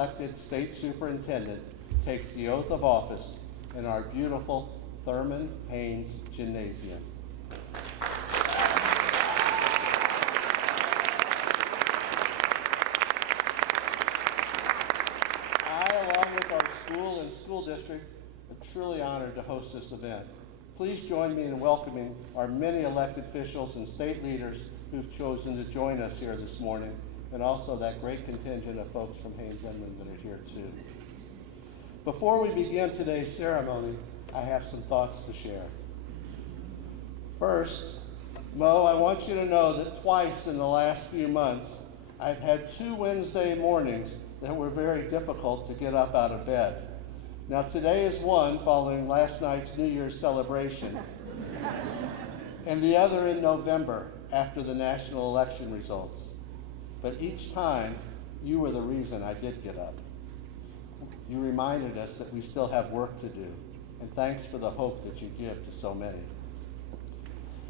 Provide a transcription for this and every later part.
elected state superintendent takes the oath of office in our beautiful Thurman Haynes Gymnasium. Along with our school and school district, are truly honored to host this event. Please join me in welcoming our many elected officials and state leaders who've chosen to join us here this morning, and also that great contingent of folks from Haynes-Edmond that are here too. Before we begin today's ceremony, I have some thoughts to share. First, Mo, I want you to know that twice in the last few months, I've had 2 Wednesday mornings that were very difficult to get up out of bed. Now today is one following last night's New Year's celebration, and the other in November after the national election results. But each time, you were the reason I did get up. You reminded us that we still have work to do, and thanks for the hope that you give to so many.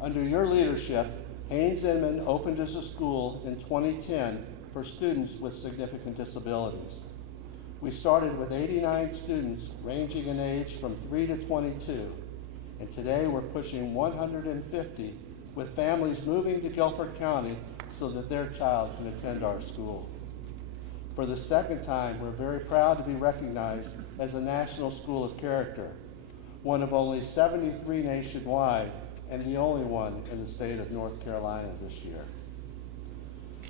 Under your leadership, Haynes-Edmond opened as a school in 2010 for students with significant disabilities. We started with 89 students ranging in age from 3 to 22, and today we're pushing 150 with families moving to Guilford County so that their child can attend our school. For the second time, we're very proud to be recognized as a National School of Character, one of only 73 nationwide and the only one in the state of North Carolina this year.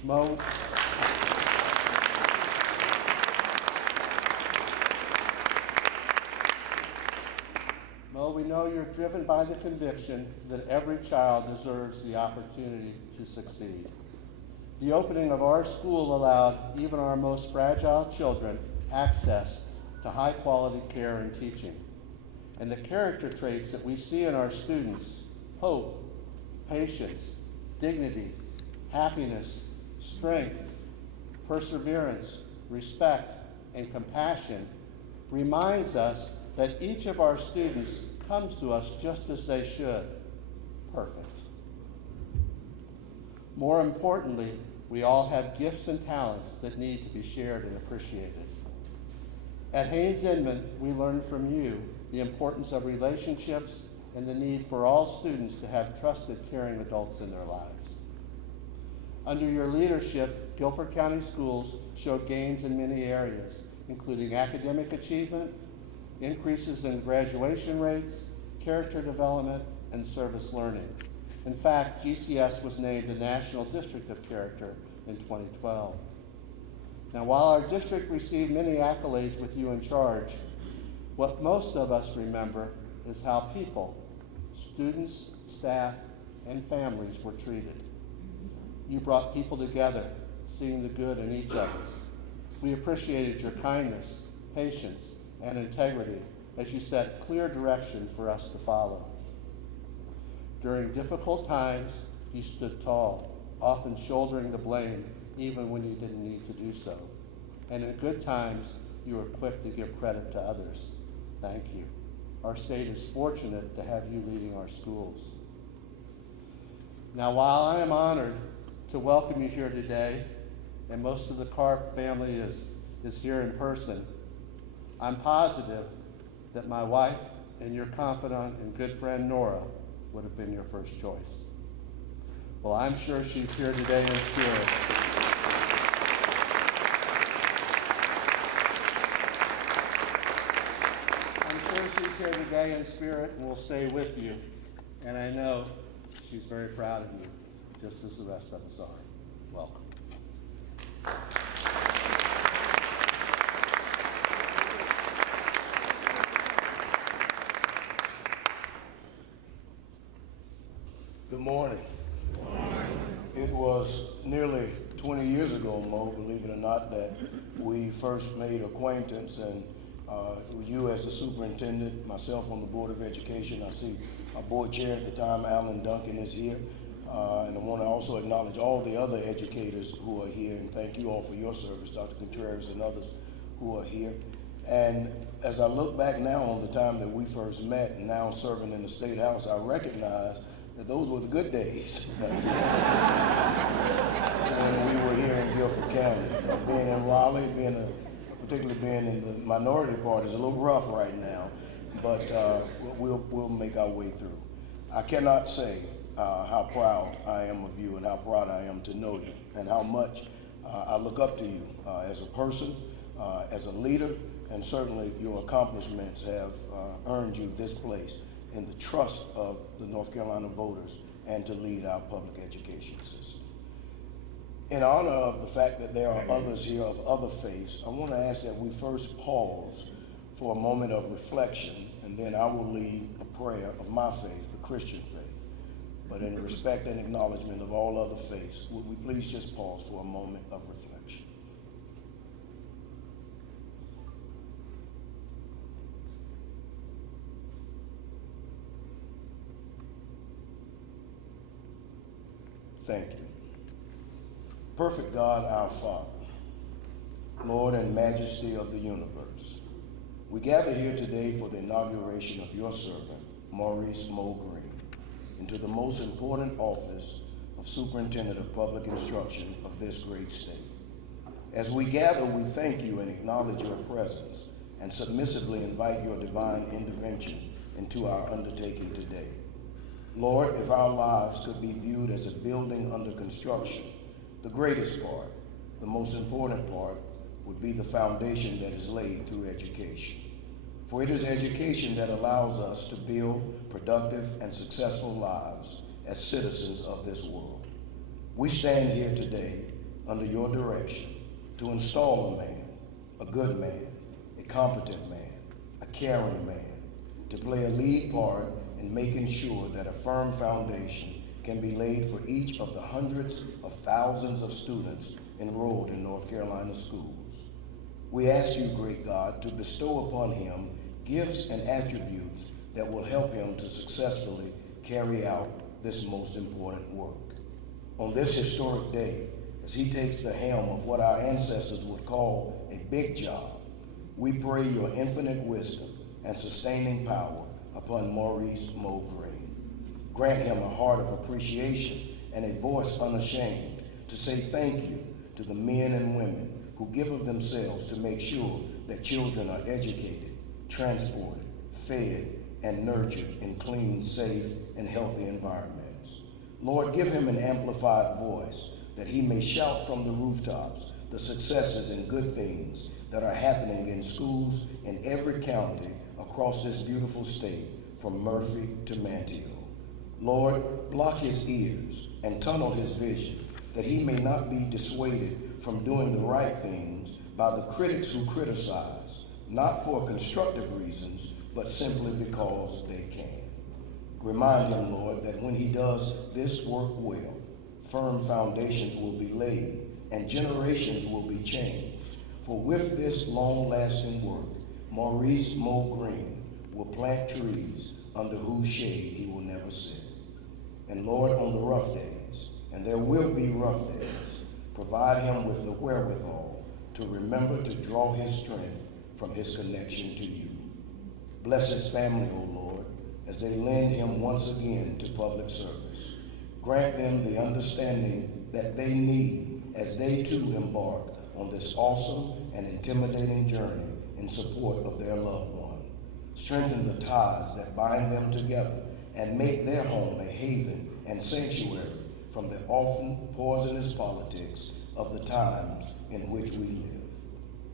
Mo, we know you're driven by the conviction that every child deserves the opportunity to succeed. The opening of our school allowed even our most fragile children access to high-quality care and teaching. And the character traits that we see in our students, hope, patience, dignity, happiness, strength, perseverance, respect, and compassion, reminds us that each of our students comes to us just as they should, perfect. More importantly, we all have gifts and talents that need to be shared and appreciated. At Haynes-Edmond, we learn from you the importance of relationships and the need for all students to have trusted, caring adults in their lives. Under your leadership, Guilford County Schools showed gains in many areas, including academic achievement, increases in graduation rates, character development, and service learning. In fact, GCS was named a National District of Character in 2012. Now, while our district received many accolades with you in charge, what most of us remember is how people, students, staff, and families were treated. You brought people together, seeing the good in each of us. We appreciated your kindness, patience, and integrity as you set clear direction for us to follow. During difficult times, you stood tall, often shouldering the blame even when you didn't need to do so. And in good times, you were quick to give credit to others. Thank you. Our state is fortunate to have you leading our schools. Now, while I am honored to welcome you here today, and most of the Karp family is here in person, I'm positive that my wife and your confidant and good friend Nora would have been your first choice. Well, I'm sure she's here today in spirit. I'm sure she's here today in spirit and will stay with you. And I know she's very proud of you, just as the rest of us are. Welcome. Good morning. Good morning. It was nearly 20 years ago, Mo, believe it or not, that we first made acquaintance, and you as the superintendent, myself on the Board of Education. I see our board chair at the time, Alan Duncan, is here. And I want to also acknowledge all the other educators who are here, and thank you all for your service, Dr. Contreras and others who are here. And as I look back now on the time that we first met, and now serving in the State House, I recognize that those were the good days when we were here in Guilford County. Being in Raleigh, being a particularly being in the minority party, is a little rough right now, but we'll make our way through. I cannot say how proud I am of you and how proud I am to know you and how much I look up to you as a person, as a leader, and certainly your accomplishments have earned you this place in the trust of the North Carolina voters and to lead our public education system. In honor of the fact that there are others here of other faiths, I want to ask that we first pause for a moment of reflection, and then I will lead a prayer of my faith, the Christian faith. But in respect and acknowledgement of all other faiths, would we please just pause for a moment of reflection? Thank you. Perfect God, our Father, Lord and Majesty of the universe, we gather here today for the inauguration of your servant, Maurice Green, into the most important office of Superintendent of Public Instruction of this great state. As we gather, we thank you and acknowledge your presence and submissively invite your divine intervention into our undertaking today. Lord, if our lives could be viewed as a building under construction, the greatest part, the most important part, would be the foundation that is laid through education. For it is education that allows us to build productive and successful lives as citizens of this world. We stand here today under your direction to install a man, a good man, a competent man, a caring man, to play a lead part in making sure that a firm foundation can be laid for each of the hundreds of thousands of students enrolled in North Carolina schools. We ask you, great God, to bestow upon him gifts and attributes that will help him to successfully carry out this most important work. On this historic day, as he takes the helm of what our ancestors would call a big job, we pray your infinite wisdom and sustaining power upon Maurice Green. Grant him a heart of appreciation and a voice unashamed to say thank you to the men and women who give of themselves to make sure that children are educated, transported, fed, and nurtured in clean, safe, and healthy environments. Lord, give him an amplified voice that he may shout from the rooftops the successes and good things that are happening in schools in every county across this beautiful state, from Murphy to Manteo. Lord, block his ears and tunnel his vision, that he may not be dissuaded from doing the right things by the critics who criticize, not for constructive reasons, but simply because they can. Remind him, Lord, that when he does this work well, firm foundations will be laid and generations will be changed. For with this long-lasting work, Maurice Green will plant trees under whose shade he will never sit. And Lord, on the rough days, and there will be rough days, provide him with the wherewithal to remember to draw his strength from his connection to you. Bless his family, O Lord, as they lend him once again to public service. Grant them the understanding that they need as they too embark on this awesome and intimidating journey in support of their loved one. Strengthen the ties that bind them together and make their home a haven and sanctuary from the often poisonous politics of the times in which we live.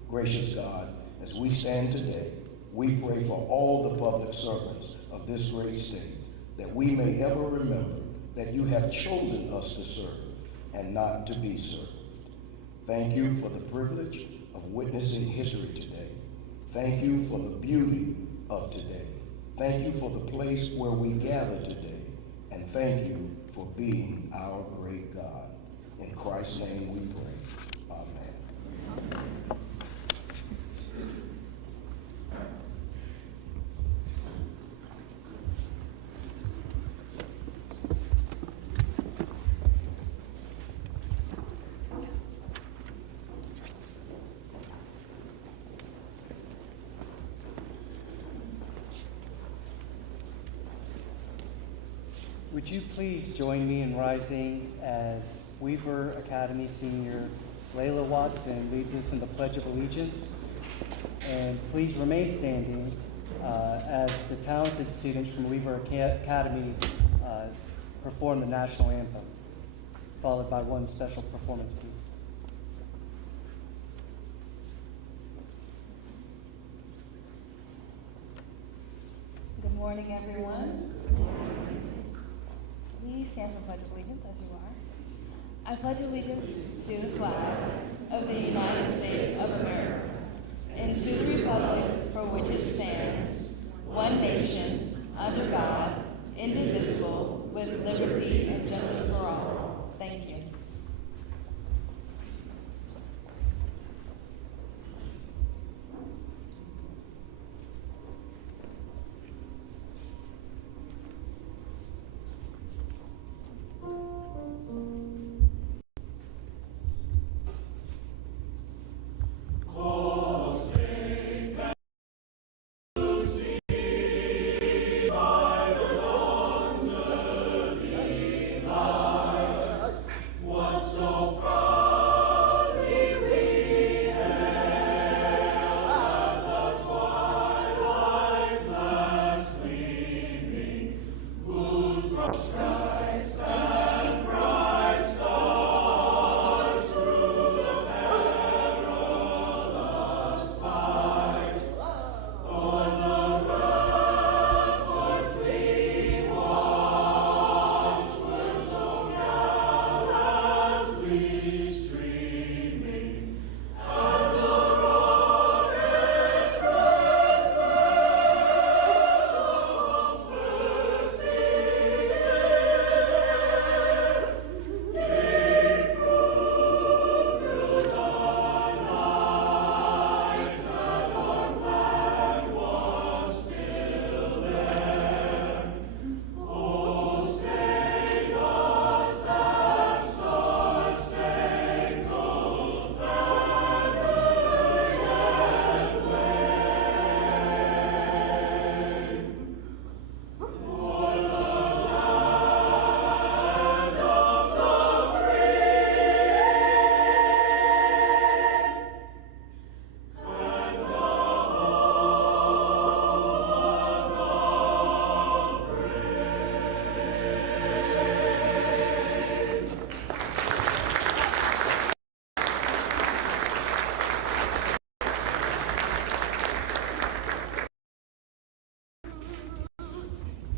Gracious God, as we stand today, we pray for all the public servants of this great state, that we may ever remember that you have chosen us to serve and not to be served. Thank you for the privilege of witnessing history today. Thank you for the beauty of today. Thank you for the place where we gather today. And thank you for being our great God. In Christ's name we pray. Amen. Would you please join me in rising as Weaver Academy senior Layla Watson leads us in the Pledge of Allegiance? And please remain standing as the talented students from Weaver Academy perform the national anthem, followed by one special performance piece. Good morning, everyone. Please stand for Pledge of Allegiance as you are. I pledge allegiance to the flag of the United States of America and to the republic for which it stands, one nation, under God, indivisible, with liberty and justice for all. Thank you.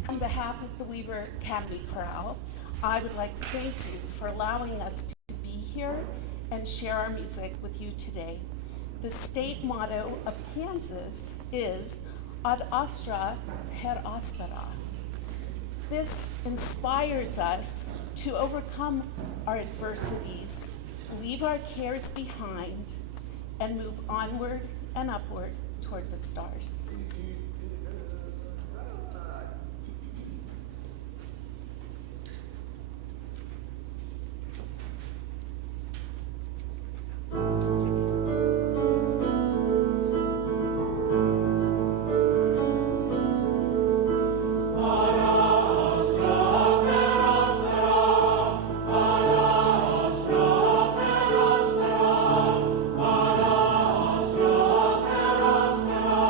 On behalf of the Weaver Academy Chorale, I would like to thank you for allowing us to be here and share our music with you today. The state motto of Kansas is Ad Astra per Aspera. This inspires us to overcome our adversities, leave our cares behind, and move onward and upward toward the stars. Ad astra per aspera,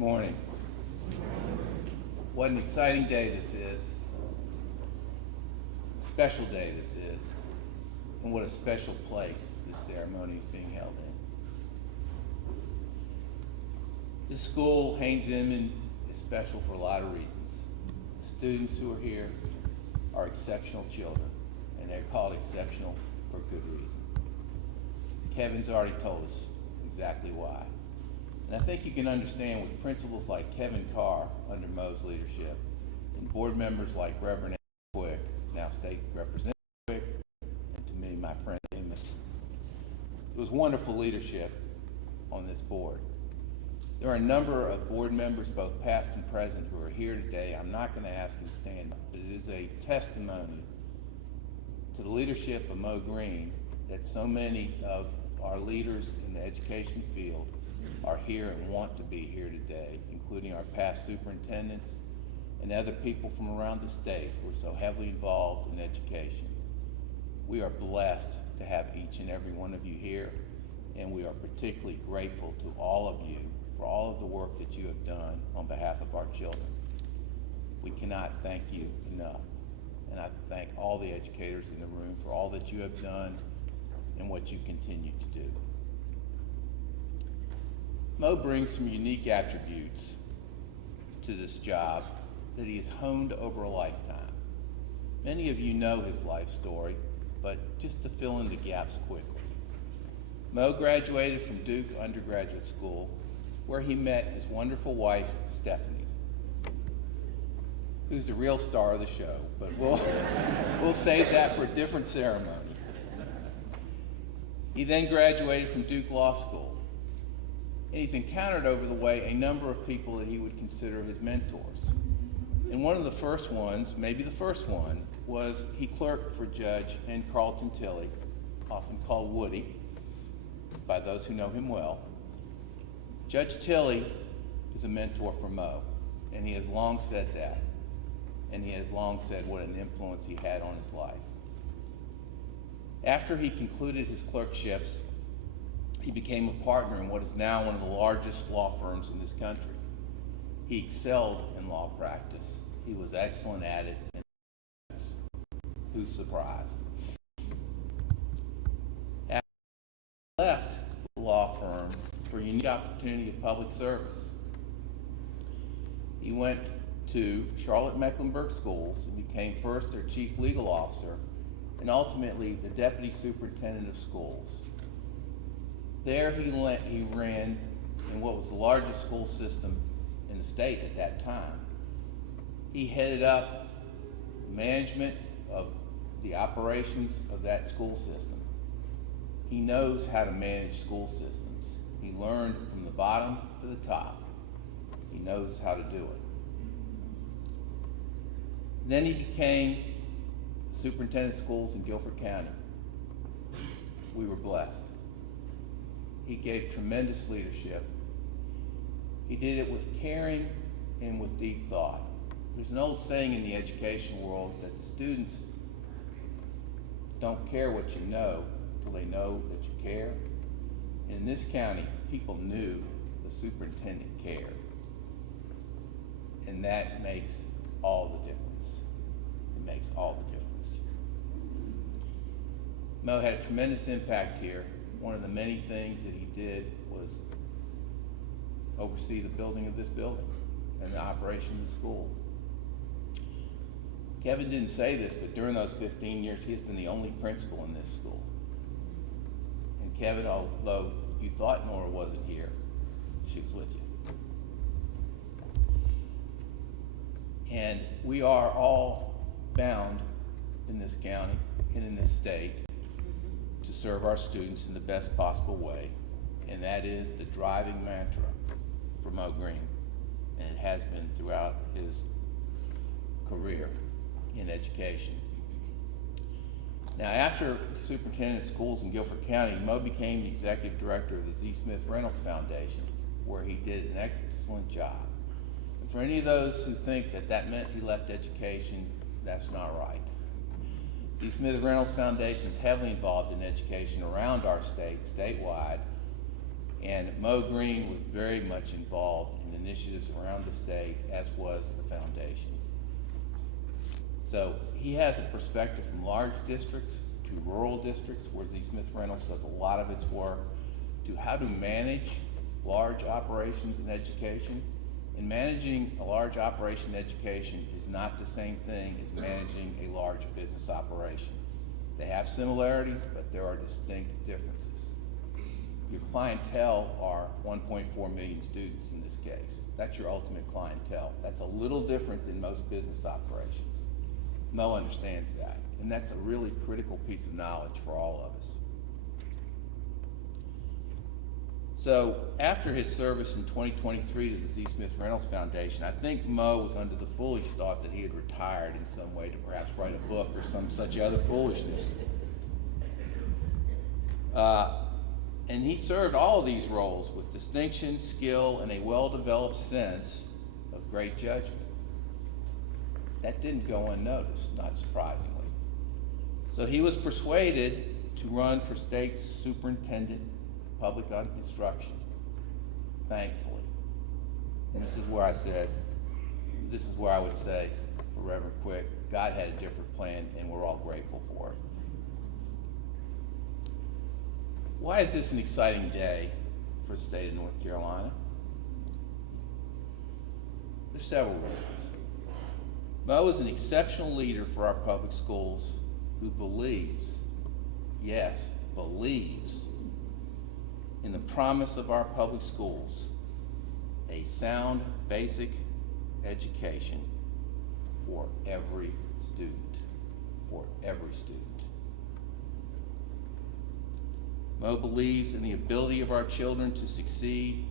morning. What an exciting day this is. Special day this is. And what a special place this ceremony is being held in. This school, Haynes Inman, is special for a lot of reasons. The students who are here are exceptional children, and they're called exceptional for good reason. Kevin's already told us exactly why. And I think you can understand with principals like Kevin Carr under Mo's leadership, and board members like Reverend Quick, now State Representative Quick, and to me, my friend Amos. It was wonderful leadership on this board. There are a number of board members, both past and present, who are here today. I'm not going to ask them to stand up, but it is a testimony to the leadership of Mo Green that so many of our leaders in the education field are here and want to be here today, including our past superintendents and other people from around the state who are so heavily involved in education. We are blessed to have each and every one of you here, and we are particularly grateful to all of you for all of the work that you have done on behalf of our children. We cannot thank you enough, and I thank all the educators in the room for all that you have done and what you continue to do. Mo brings some unique attributes to this job that he has honed over a lifetime. Many of you know his life story, but just to fill in the gaps quickly. Mo graduated from Duke Undergraduate School, where he met his wonderful wife, Stephanie, who's the real star of the show, but we'll save that for a different ceremony. He then graduated from Duke Law School, and he's encountered over the way a number of people that he would consider his mentors. And one of the first ones, maybe the first one, was he clerked for Judge N. Carlton Tilley, often called Woody, by those who know him well. Judge Tilley is a mentor for Mo, and he has long said that, and he has long said what an influence he had on his life. After he concluded his clerkships, he became a partner in what is now one of the largest law firms in this country. He excelled in law practice. He was excellent at it, and who's surprised? After he left the law firm for a unique opportunity of public service, he went to Charlotte-Mecklenburg Schools and became first their chief legal officer and ultimately the deputy superintendent of schools. There he ran in what was the largest school system in the state at that time. He headed up management of the operations of that school system. He knows how to manage school systems. He learned from the bottom to the top. He knows how to do it. Then he became superintendent of schools in Guilford County. We were blessed. He gave tremendous leadership. He did it with caring and with deep thought. There's an old saying in the education world that the students don't care what you know till they know that you care. And in this county, people knew the superintendent cared. And that makes all the difference. It makes all the difference. Mo had a tremendous impact here. One of the many things that he did was oversee the building of this building and the operation of the school. Kevin didn't say this, but during those 15 years, he has been the only principal in this school. And Kevin, although you thought Nora wasn't here, she was with you. And we are all bound in this county and in this state to serve our students in the best possible way, and that is the driving mantra for Mo Green, and it has been throughout his career in education. Now, after superintendent of schools in Guilford County, Mo became the executive director of the Z. Smith Reynolds Foundation, where he did an excellent job. And for any of those who think that that meant he left education, that's not right. Z. Smith Reynolds Foundation is heavily involved in education around our state, statewide, And Mo Green was very much involved in initiatives around the state, as was the foundation. So he has a perspective from large districts to rural districts, where Z. Smith Reynolds does a lot of its work, to how to manage large operations in education. And managing a large operation in education is not the same thing as managing a large business operation. They have similarities, but there are distinct differences. Your clientele are 1.4 million students in this case. That's your ultimate clientele. That's a little different than most business operations. Mo understands that, and that's a really critical piece of knowledge for all of us. So after his service in 2023 to the Z. Smith Reynolds Foundation, I think Mo was under the foolish thought that he had retired in some way to perhaps write a book or some such other foolishness. And he served all of these roles with distinction, skill, and a well-developed sense of great judgment. That didn't go unnoticed, not surprisingly. So he was persuaded to run for state superintendent of public instruction, thankfully. And this is where I would say, for Reverend Quick, God had a different plan, and we're all grateful for it. Why is this an exciting day for the state of North Carolina? There's several reasons. Mo is an exceptional leader for our public schools who believes, yes, believes, in the promise of our public schools, a sound basic education for every student, for every student. Mo believes in the ability of our children to succeed.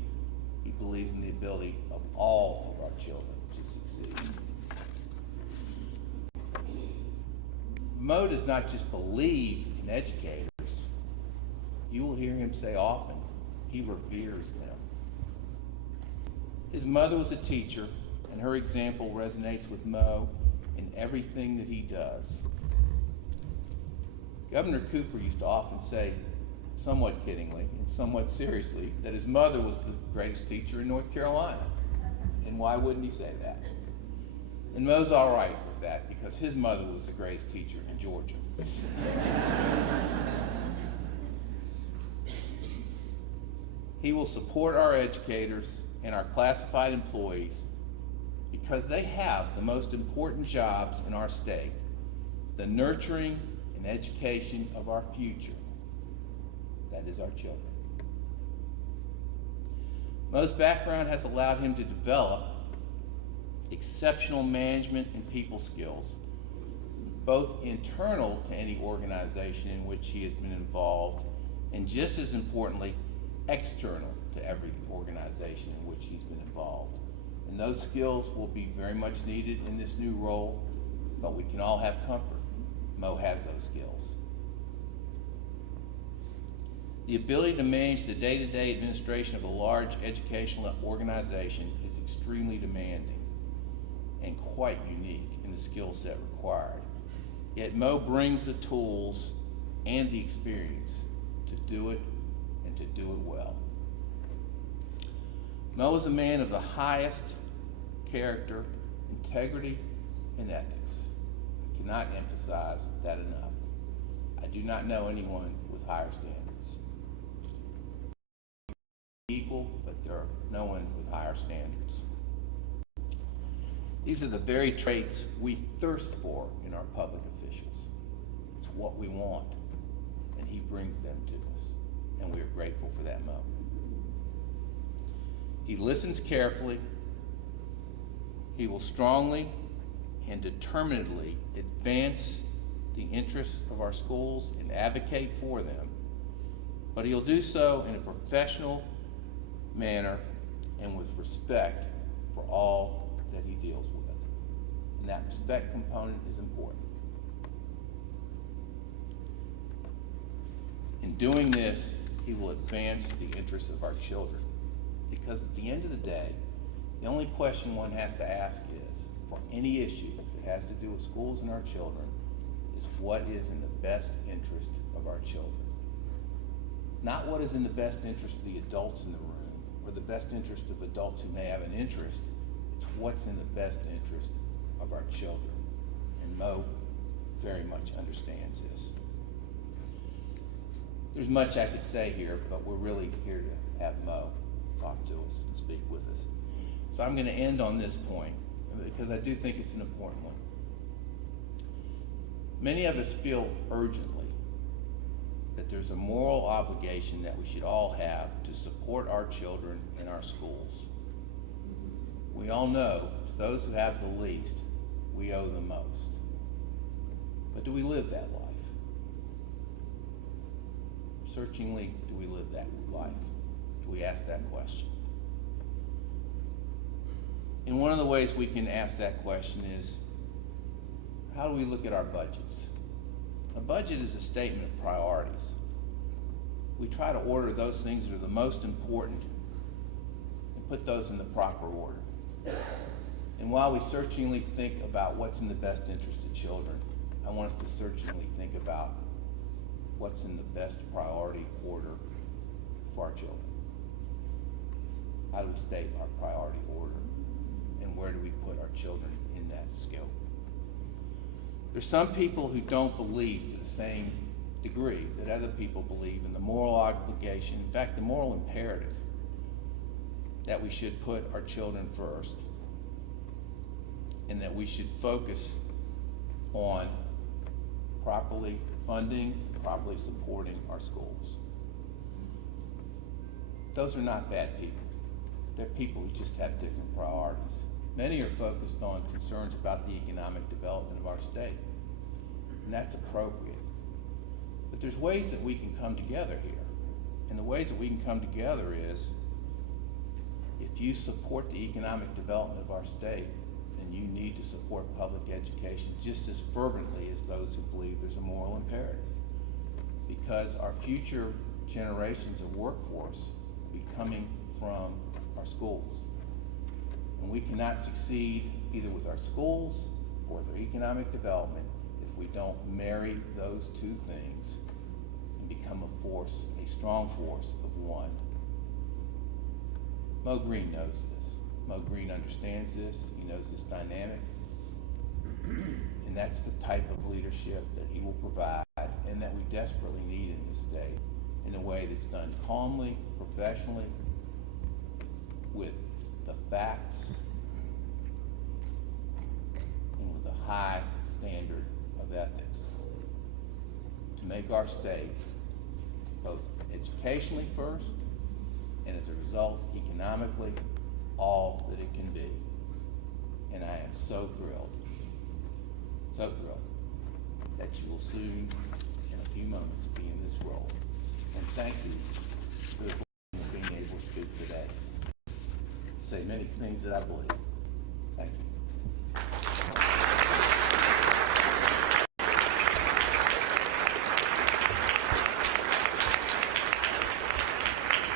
He believes in the ability of all of our children to succeed. Mo does not just believe in educators. You will hear him say often, he reveres them. His mother was a teacher, and her example resonates with Mo in everything that he does. Governor Cooper used to often say, somewhat kiddingly and somewhat seriously, that his mother was the greatest teacher in North Carolina. And why wouldn't he say that? And Mo's all right with that, because his mother was the greatest teacher in Georgia. He will support our educators and our classified employees because they have the most important jobs in our state, the nurturing and education of our future. That is our children. Mo's background has allowed him to develop exceptional management and people skills, both internal to any organization in which he has been involved, and just as importantly, external to every organization in which he's been involved. And those skills will be very much needed in this new role, but we can all have comfort. Mo has those skills. The ability to manage the day-to-day administration of a large educational organization is extremely demanding and quite unique in the skill set required. Yet Mo brings the tools and the experience to do it and to do it well. Mo is a man of the highest character, integrity, and ethics. I cannot emphasize that enough. I do not know anyone with higher standards. Equal, but there are no one with higher standards. These are the very traits we thirst for in our public officials. It's what we want, and he brings them to us, and we are grateful for that moment. He listens carefully. He will strongly and determinedly advance the interests of our schools and advocate for them, but he'll do so in a professional manner and with respect for all that he deals with. And that respect component is important. In doing this, he will advance the interests of our children. Because at the end of the day, the only question one has to ask is, for any issue that has to do with schools and our children, is what is in the best interest of our children. not what is in the best interest of the adults in the room or the best interest of adults who may have an interest. It's what's in the best interest of our children. And Mo very much understands this. There's much I could say here, but we're really here to have Mo talk to us and speak with us. So I'm going to end on this point because I do think it's an important one. Many of us feel urgently that there's a moral obligation that we should all have to support our children in our schools. We all know to those who have the least, we owe the most. But do we live that life? Searchingly, do we live that life? Do we ask that question? And one of the ways we can ask that question is, how do we look at our budgets? A budget is a statement of priorities. We try to order those things that are the most important and put those in the proper order. And while we searchingly think about what's in the best interest of children, I want us to searchingly think about what's in the best priority order for our children. How do we state our priority order? And where do we put our children in that scope? There's some people who don't believe to the same degree that other people believe in the moral obligation, in fact, the moral imperative, that we should put our children first and that we should focus on properly funding, properly supporting our schools. Those are not bad people. They're people who just have different priorities. Many are focused on concerns about the economic development of our state, and that's appropriate. But there's ways that we can come together here. And the ways that we can come together is, if you support the economic development of our state, then you need to support public education just as fervently as those who believe there's a moral imperative. Because our future generations of workforce will be coming from our schools. And we cannot succeed either with our schools or with our economic development if we don't marry those two things and become a force, a strong force of one. Mo Green knows this. Mo Green understands this. He knows this dynamic. And that's the type of leadership that he will provide and that we desperately need in this state in a way that's done calmly, professionally, with the facts, and with a high standard of ethics to make our state both educationally first and as a result economically all that it can be. And I am so thrilled that you will soon, in a few moments, be in this role. And thank you for the blessing of being able to speak today. Say many things that I believe. Thank you.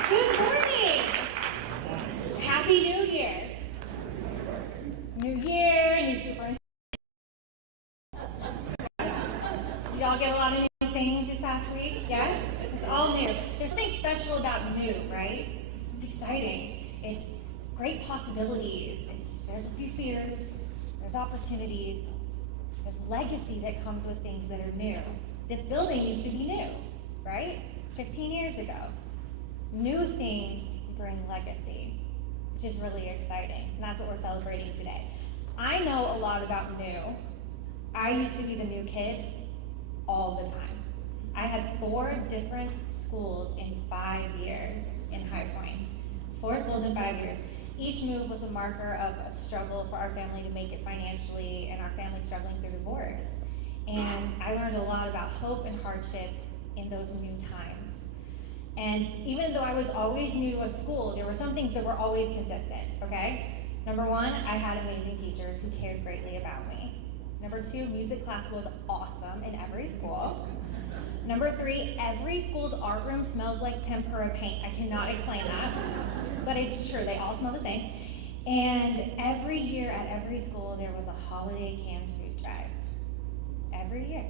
Good morning. Happy New Year. New year, new superintendent. Did y'all get a lot of new things this past week? Yes? It's all new. There's something special about new, right? It's exciting. It's great possibilities. There's a few fears. There's opportunities. There's legacy that comes with things that are new. This building used to be new, right? 15 years ago. New things bring legacy, which is really exciting, and that's what we're celebrating today. I know a lot about new. I used to be the new kid all the time. I had 4 different schools in 5 years in High Point. 4 schools in 5 years. Each move was a marker of a struggle for our family to make it financially, and our family struggling through divorce. And I learned a lot about hope and hardship in those new times. And even though I was always new to a school, there were some things that were always consistent, okay? Number 1, I had amazing teachers who cared greatly about me. Number 2, music class was awesome in every school. Number 3, every school's art room smells like tempera paint. I cannot explain that, but it's true, they all smell the same. And every year at every school, there was a holiday canned food drive. Every year.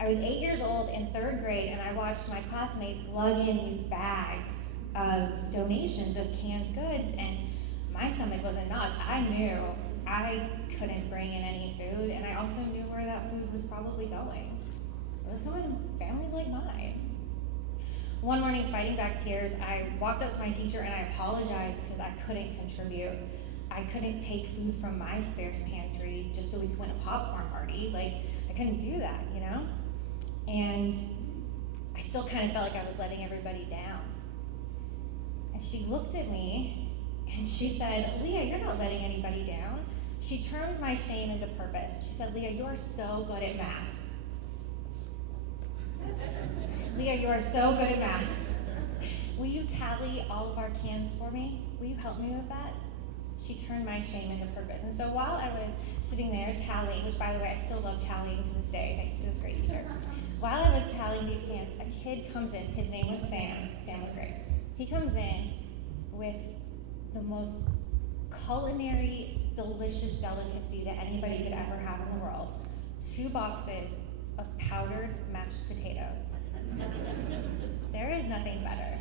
I was 8 years old in 3rd grade, and I watched my classmates lug in these bags of donations of canned goods, and my stomach was in knots. I knew I couldn't bring in any food, and I also knew where that food was probably going. It was going to families like mine. One morning, fighting back tears, I walked up to my teacher and I apologized because I couldn't contribute. I couldn't take food from my spares pantry just so we could win a popcorn party. Like, I couldn't do that, you know? And I still kind of felt like I was letting everybody down. And she looked at me and she said, Leah, you're not letting anybody down. She turned my shame into purpose. She said, Leah, you're so good at math. Leah, you are so good at math. Will you tally all of our cans for me? Will you help me with that? She turned my shame into purpose. And so while I was sitting there tallying, which by the way, I still love tallying to this day, thanks to this great teacher. While I was tallying these cans, a kid comes in. His name was Sam. Sam was great. He comes in with the most culinary, delicious delicacy that anybody could ever have in the world. 2 boxes of powdered mashed potatoes. There is nothing better.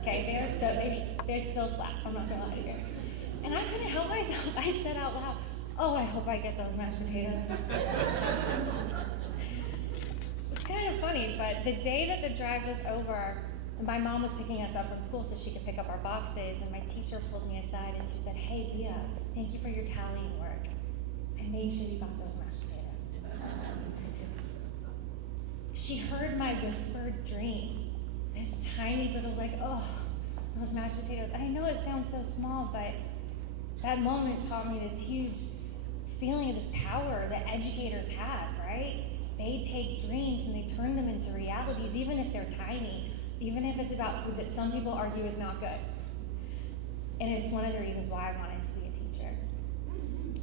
Okay, they're still slap, I'm not gonna lie to you. And I couldn't help myself. I said out loud, oh, I hope I get those mashed potatoes. It's kind of funny, but the day that the drive was over, my mom was picking us up from school so she could pick up our boxes, and my teacher pulled me aside and she said, hey, Leah, thank you for your tallying work. I made sure you got those mashed potatoes. She heard my whispered dream, this tiny little like, oh, those mashed potatoes. I know it sounds so small, but that moment taught me this huge feeling of this power that educators have, right? They take dreams and they turn them into realities, even if they're tiny, even if it's about food that some people argue is not good. And it's one of the reasons why I wanted to be a teacher.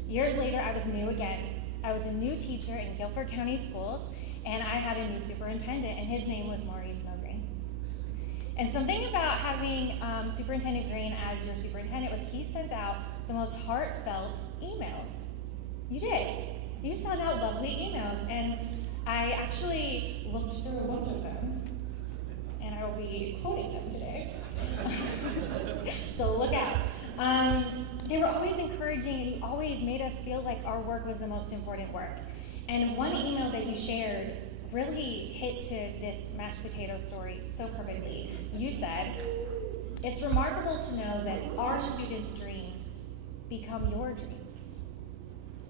Years later, I was new again. I was a new teacher in Guilford County Schools, and I had a new superintendent, and his name was Maurice. And something about having Superintendent Green as your superintendent was he sent out the most heartfelt emails. You did. You sent out lovely emails, and I actually looked through a bunch of them, and I will be quoting them today. So look out. They were always encouraging, and you always made us feel like our work was the most important work. And one email that you shared really hit to this mashed potato story so perfectly. You said, it's remarkable to know that our students' dreams become your dreams.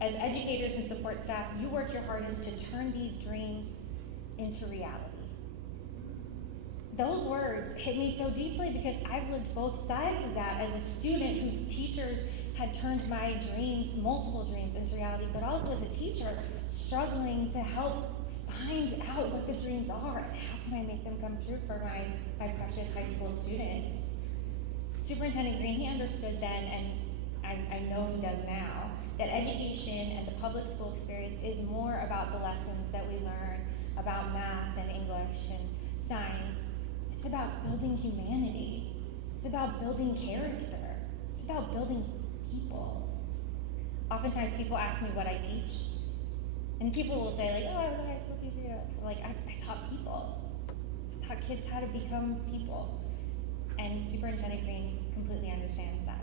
As educators and support staff, you work your hardest to turn these dreams into reality. Those words hit me so deeply because I've lived both sides of that as a student whose teachers had turned my dreams, multiple dreams, into reality, but also as a teacher struggling to help find out what the dreams are and how can I make them come true for my precious high school students. Superintendent Green, he understood then, and I know he does now, that education and the public school experience is more about the lessons that we learn about math and English and science. It's about building humanity. It's about building character. It's about building people. Oftentimes people ask me what I teach, and people will say like, oh, I was a high school teacher. Like, I taught people. I taught kids how to become people. And Superintendent Green completely understands that.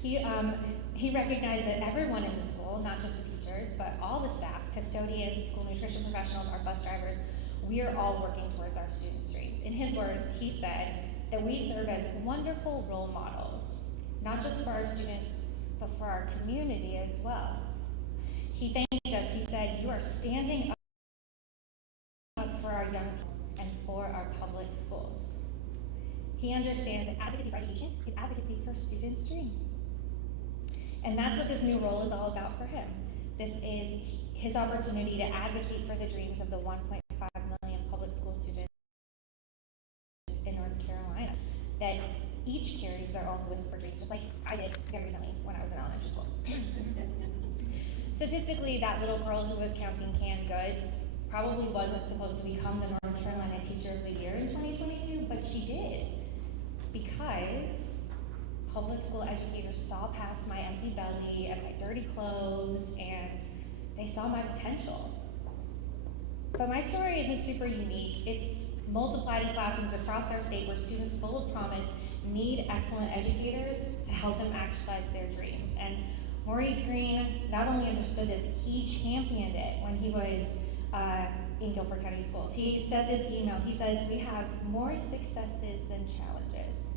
He recognized that everyone in the school, not just the teachers, but all the staff, custodians, school nutrition professionals, our bus drivers, we are all working towards our students' dreams. In his words, he said that we serve as wonderful role models, not just for our students, but for our community as well. He thanked us. He said, you are standing up for our young people and for our public schools. He understands that advocacy for education is advocacy for students' dreams. And that's what this new role is all about for him. This is his opportunity to advocate for the dreams of the 1.5 million public school students in North Carolina, that each carries their own whisper dreams, just like I did very recently when I was in elementary school. Statistically, that little girl who was counting canned goods probably wasn't supposed to become the North Carolina Teacher of the Year in 2022, but she did, because public school educators saw past my empty belly and my dirty clothes, and they saw my potential. But my story isn't super unique. It's multiplied in classrooms across our state where students full of promise need excellent educators to help them actualize their dreams. And Maurice Green not only understood this, he championed it when he was in Guilford County Schools. He sent this email. He says, "We have more successes than challenges.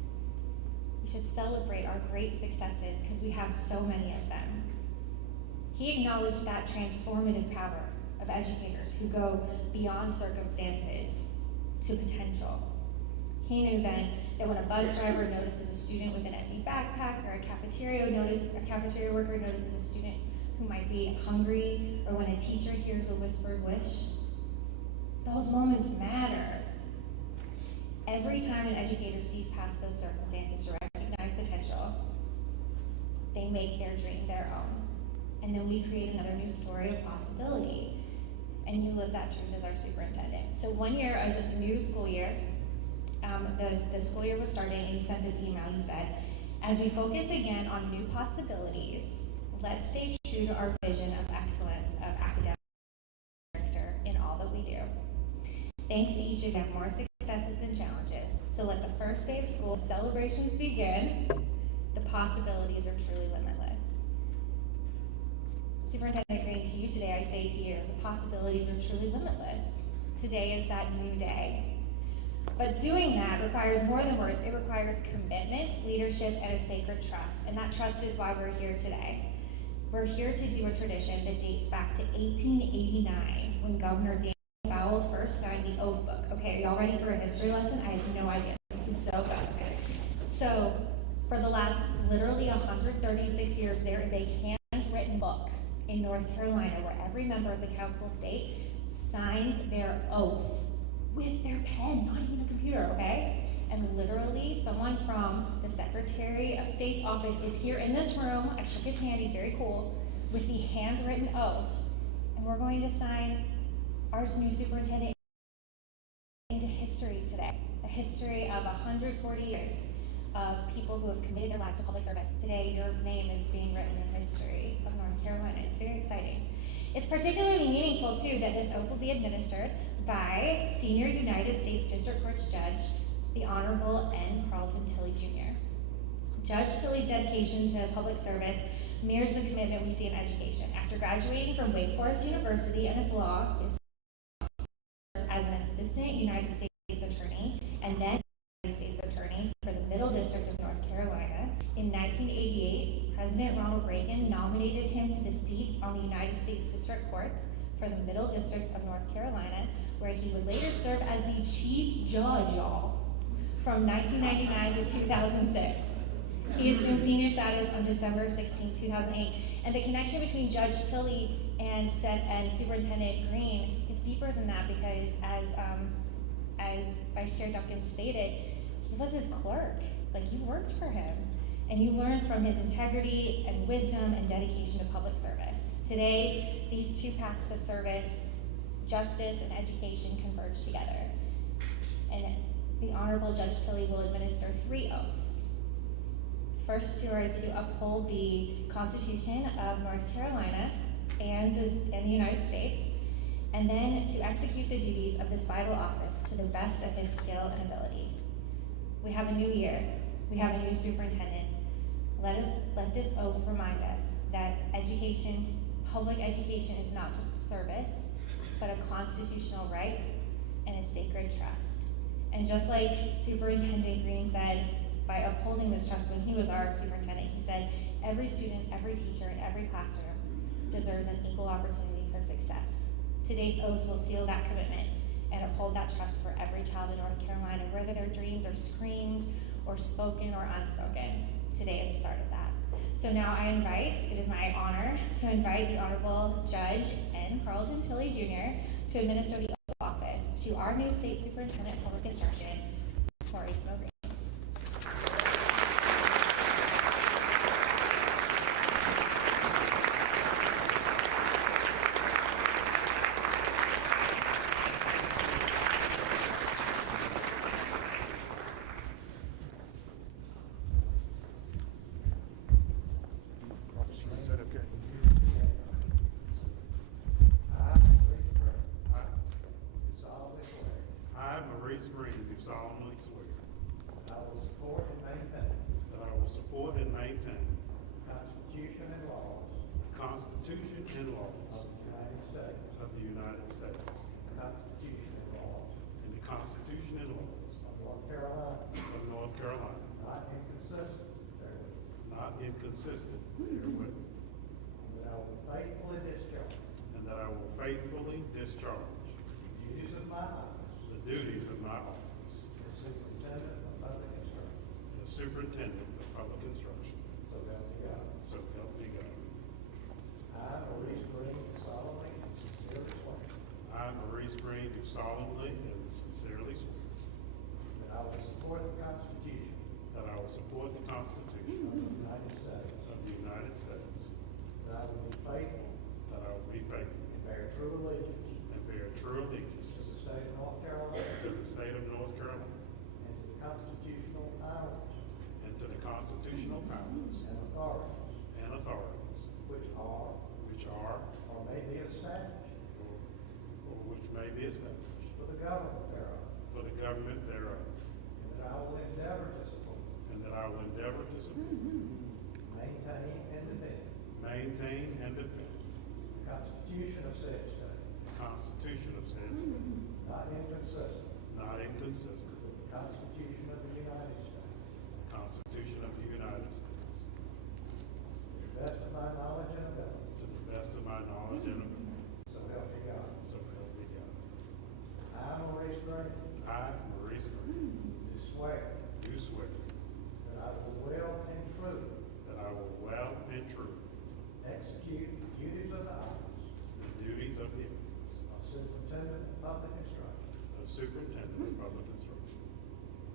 We should celebrate our great successes because we have so many of them." He acknowledged that transformative power of educators who go beyond circumstances to potential. He knew then that when a bus driver notices a student with an empty backpack, or a cafeteria worker notices a student who might be hungry, or when a teacher hears a whispered wish, those moments matter. Every time an educator sees past those circumstances to recognize potential, they make their dream their own. And then we create another new story of possibility. And you live that truth as our superintendent. So 1 year, as a new school year, the school year was starting, and you sent this email. You said, "As we focus again on new possibilities, let's stay true to our vision of excellence of academic character in all that we do. Thanks to each of you, more successes than challenges. So let the first day of school celebrations begin. The possibilities are truly limitless." Superintendent Green, to you today, I say to you, the possibilities are truly limitless. Today is that new day. But doing that requires more than words. It requires commitment, leadership, and a sacred trust. And that trust is why we're here today. We're here to do a tradition that dates back to 1889, when Governor Daniel Fowle first signed the oath book. Okay, are y'all ready for a history lesson? I have no idea. This is so good. Okay. So, for the last literally 136 years, there is a handwritten book in North Carolina where every member of the council of state signs their oath with their pen, not even a computer, okay? And literally, someone from the Secretary of State's office is here in this room. I shook his hand, he's very cool, with the handwritten oath. And we're going to sign our new superintendent into history today. A history of 140 years of people who have committed their lives to public service. Today, your name is being written in history of North Carolina. It's very exciting. It's particularly meaningful, too, that this oath will be administered by Senior United States District Court's Judge, the Honorable N. Carlton Tilley, Jr. Judge Tilley's dedication to public service mirrors the commitment we see in education. After graduating from Wake Forest University and its law, he served as an assistant United States attorney and then United States attorney for the Middle District of North Carolina. In 1988, President Ronald Reagan nominated him to the seat on the United States District Court for the Middle District of North Carolina, where he would later serve as the chief judge, y'all, from 1999 to 2006. He assumed senior status on December 16, 2008. And the connection between Judge Tilley and Superintendent Green is deeper than that, because as Vice Chair Duncan stated, he was his clerk. Like, you worked for him. And you learned from his integrity and wisdom and dedication to public service. Today, these two paths of service, justice and education, converge together. And the Honorable Judge Tilley will administer 3 oaths. First, two are to uphold the Constitution of North Carolina and the United States, and then to execute the duties of this vital office to the best of his skill and ability. We have a new year. We have a new superintendent. Let this oath remind us that education, public education, is not just service, but a constitutional right and a sacred trust. And just like Superintendent Green said, by upholding this trust when he was our superintendent, he said, every student, every teacher, and every classroom deserves an equal opportunity for success. Today's oaths will seal that commitment and uphold that trust for every child in North Carolina, whether their dreams are screamed or spoken or unspoken. Today is the start of that. So now it is my honor to invite the Honorable Judge N. Carlton Tilley, Jr. to administer the oath of office to our new State Superintendent of Public Instruction, Maurice. Is that okay? Green, do solemnly swear that I will support and maintain that I will support and maintain the Constitution and laws the Constitution and laws of the United States, of the United States the Constitution and laws and the Constitution and laws of North Carolina, of North Carolina, not inconsistent therewith, not inconsistent therewith, and that I will faithfully discharge and that I will faithfully discharge the duties of my office the duties of my office as Superintendent of Public Instruction. as Superintendent of Public Instruction. So help me God. So help me God. I, Maurice Green, solemnly and sincerely swear I, Maurice Green, do solemnly and sincerely swear that I will support the Constitution that I will support the of Constitution the United States, of the United States, that I will be faithful that I will be faithful and bear true allegiance and bear true allegiance to the state of North Carolina to the state of North Carolina and to the constitutional powers and to the constitutional powers and authorities and authorities which are which are or may be established or which may be established for the government thereof, for the government thereof, and that I will endeavor to support, and that I will endeavor to support, maintain, and defend maintain, and defend the Constitution of said state, the Constitution of said state, not inconsistent not inconsistent with the Constitution of the United States, with the Constitution of the United States, to the best of my knowledge and ability, to the best of my knowledge and ability. so help me God. So help me God. I, Maurice Green, I, Maurice Green, do swear do swear that I will well and truly that I will well and truly execute the duties of the office the duties of the office of Superintendent of Public Instruction of Superintendent of Public Instruction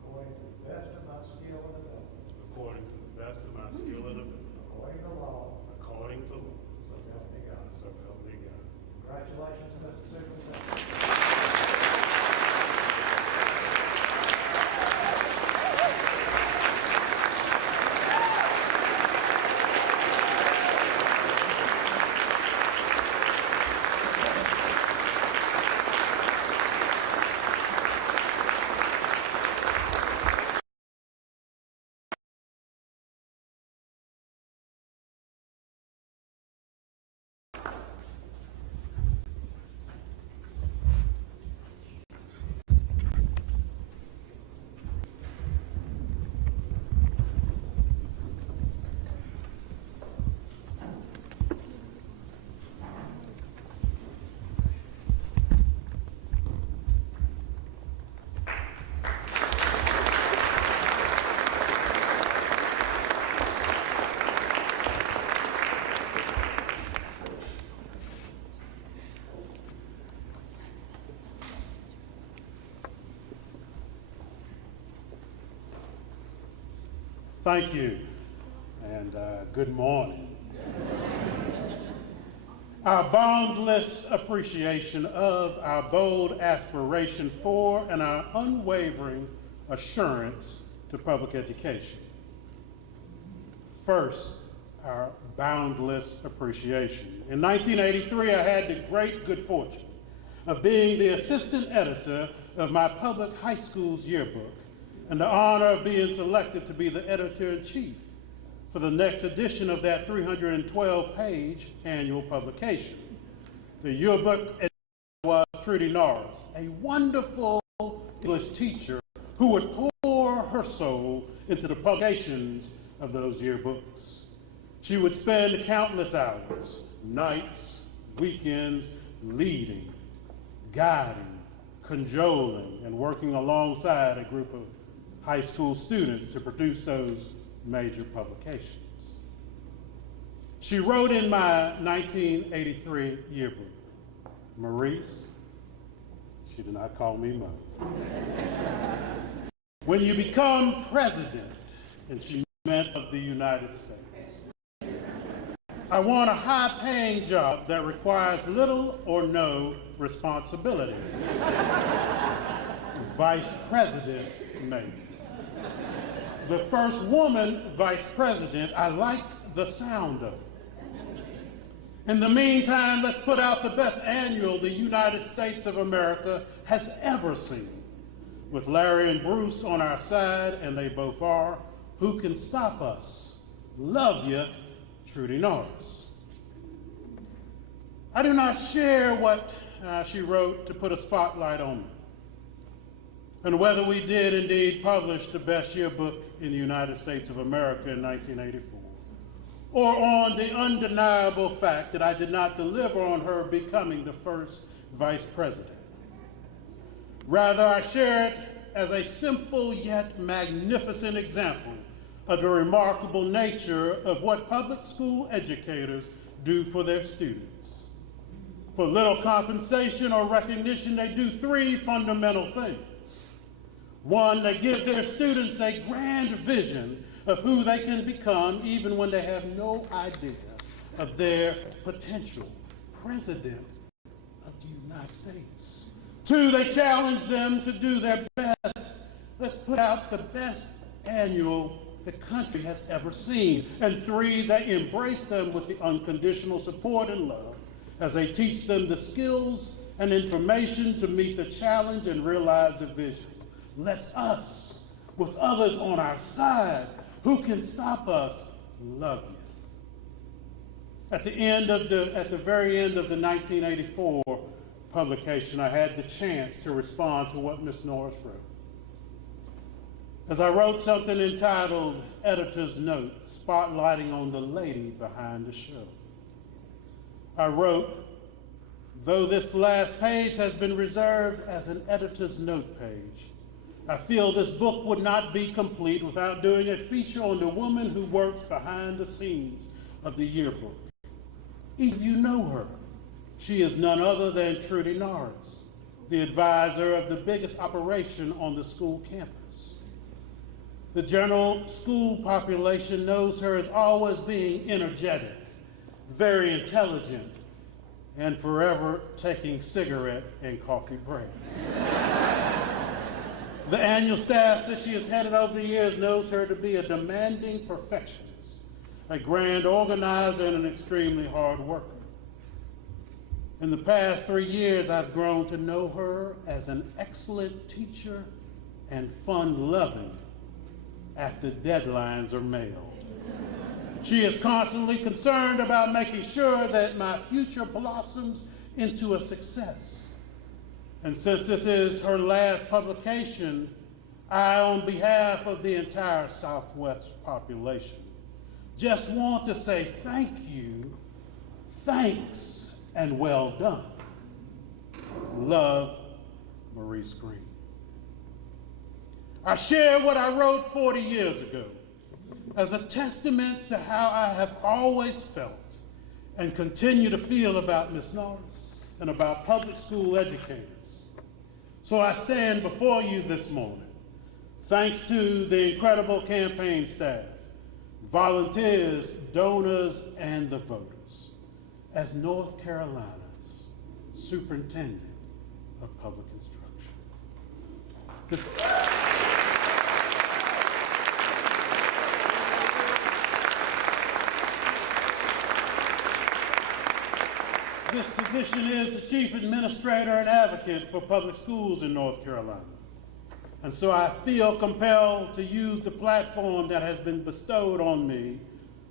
according to the best of my skill and ability, according to the best of my skill and ability, according to law, according to law. so help me God. So help me God. Congratulations, Mr. Superintendent. Thank you, and good morning. Our boundless appreciation of our bold aspiration for and our unwavering assurance to public education. First, our boundless appreciation. In 1983, I had the great good fortune of being the assistant editor of my public high school's yearbook, and the honor of being selected to be the editor-in-chief for the next edition of that 312-page annual publication. The yearbook editor was Trudy Norris, a wonderful English teacher who would pour her soul into the publications of those yearbooks. She would spend countless hours, nights, weekends, leading, guiding, cajoling, and working alongside a group of high school students to produce those major publications. She wrote in my 1983 yearbook, Maurice, she did not call me Mo, when you become president, and she meant of the United States, I want a high-paying job that requires little or no responsibility. Vice President, maybe. The first woman vice president, I like the sound of it. In the meantime, let's put out the best annual the United States of America has ever seen, with Larry and Bruce on our side, and they both are. Who can stop us? Love you, Trudy Norris. I do not share what she wrote to put a spotlight on me, and whether we did indeed publish the best yearbook in the United States of America in 1984, or on the undeniable fact that I did not deliver on her becoming the first vice president. Rather, I share it as a simple yet magnificent example of the remarkable nature of what public school educators do for their students. For little compensation or recognition, they do three fundamental things. One, they give their students a grand vision of who they can become even when they have no idea of their potential. President of the United States. Two, they challenge them to do their best. Let's put out the best annual the country has ever seen. And three, they embrace them with the unconditional support and love as they teach them the skills and information to meet the challenge and realize the vision. Let's us, with others on our side, who can stop us, love you. At the very end of the 1984 publication, I had the chance to respond to what Ms. Norris wrote. As I wrote something entitled Editor's Note, spotlighting on the lady behind the show. I wrote, though this last page has been reserved as an editor's note page, I feel this book would not be complete without doing a feature on the woman who works behind the scenes of the yearbook. Each of you know her. She is none other than Trudy Norris, the advisor of the biggest operation on the school campus. The general school population knows her as always being energetic, very intelligent, and forever taking cigarette and coffee breaks. The annual staff that she has headed over the years knows her to be a demanding perfectionist, a grand organizer, and an extremely hard worker. In the past 3 years, I've grown to know her as an excellent teacher and fun-loving after deadlines are mailed. She is constantly concerned about making sure that my future blossoms into a success. And since this is her last publication, I, on behalf of the entire Southwest population, just want to say thank you, thanks, and well done. Love, Maurice Green. I share what I wrote 40 years ago as a testament to how I have always felt and continue to feel about Ms. Norris and about public school educators. So I stand before you this morning, thanks to the incredible campaign staff, volunteers, donors, and the voters, as North Carolina's Superintendent of Public Instruction. This position is the Chief Administrator and Advocate for public schools in North Carolina. And so I feel compelled to use the platform that has been bestowed on me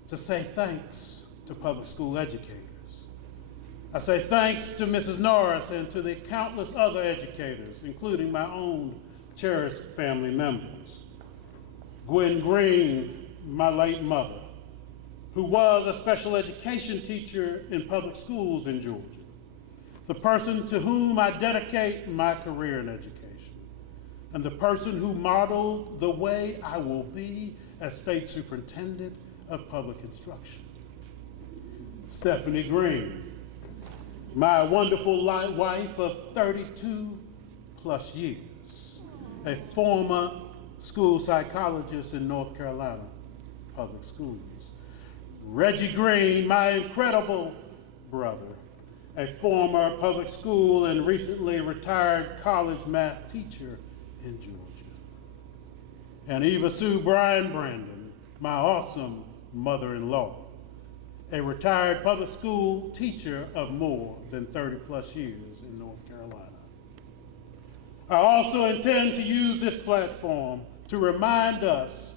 to say thanks to public school educators. I say thanks to Mrs. Norris and to the countless other educators, including my own cherished family members. Gwen Green, my late mother, who was a special education teacher in public schools in Georgia, the person to whom I dedicate my career in education, and the person who modeled the way I will be as State Superintendent of Public Instruction. Stephanie Green, my wonderful wife of 32 plus years, a former school psychologist in North Carolina public schools. Reggie Green, my incredible brother, a former public school and recently retired college math teacher in Georgia. And Eva Sue Bryan Brandon, my awesome mother-in-law, a retired public school teacher of more than 30 plus years in North Carolina. I also intend to use this platform to remind us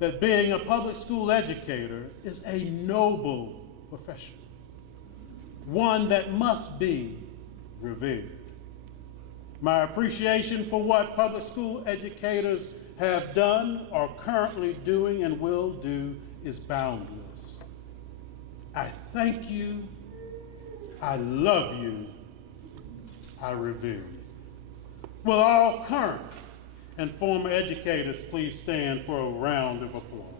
that being a public school educator is a noble profession, one that must be revered. My appreciation for what public school educators have done, are currently doing, and will do is boundless. I thank you, I love you, I revere you. Will all current and former educators please stand for a round of applause?